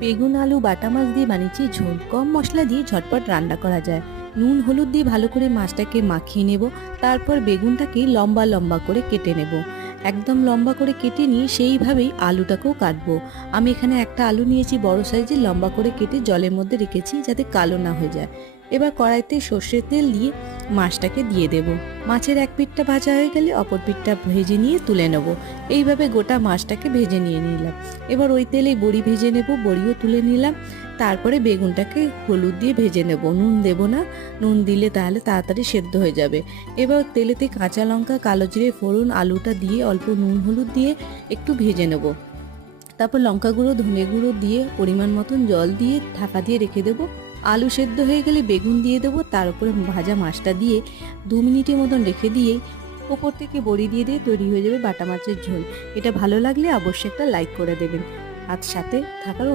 বেগুন আলু বাটা মাছ দিয়ে বানিয়েছি ঝোল। কম মশলা দিয়ে ঝটপট রান্না করা যায়। নুন হলুদ দিয়ে ভালো করে মাছটাকে মাখিয়ে নেব। তারপর বেগুনটাকে লম্বা লম্বা করে কেটে নেব। একদম লম্বা করে কেটে নিয়ে সেইভাবেই আলুটাকেও কাটবো। আমি এখানে একটা আলু নিয়েছি বড় সাইজের, লম্বা করে কেটে জলের মধ্যে রেখেছি যাতে কালো না হয়ে যায়। এবার কড়াইতে সর্ষের তেল দিয়ে মাছটাকে দিয়ে দেব। মাছের এক পিঠটা ভাজা হয়ে গেলে অপর পিঠটা ভেজে নিয়ে তুলে নেব। এইভাবে গোটা মাছটাকে ভেজে নিয়ে নিলাম। এবার ওই তেলেই বড়ি ভেজে নেব, বড়িও তুলে নিলাম। তারপরে বেগুনটাকে হলুদ দিয়ে ভেজে নেব, নুন দেব না, নুন দিলে তাহলে তাড়াতাড়ি সেদ্ধ হয়ে যাবে। এবার তেলেতে কাঁচা লঙ্কা, কালো জিরে ফোড়ন, আলুটা দিয়ে অল্প নুন হলুদ দিয়ে একটু ভেজে নেব। তারপর লঙ্কা গুঁড়ো, ধনে গুঁড়ো দিয়ে পরিমাণ মতন জল দিয়ে ঢাকা দিয়ে রেখে দেবো। আলু সেদ্ধ হয়ে গেলে বেগুন দিয়ে দেবো, তার উপরে ভাজা মাছটা দিয়ে 2 মিনিটের মতন রেখে দিয়েই ওপর থেকে বড়ি দিয়ে তৈরি হয়ে যাবে বাটা মাছের ঝোল। এটা ভালো লাগলে অবশ্যই একটা লাইক করে দেবেন আর সাথে থাকার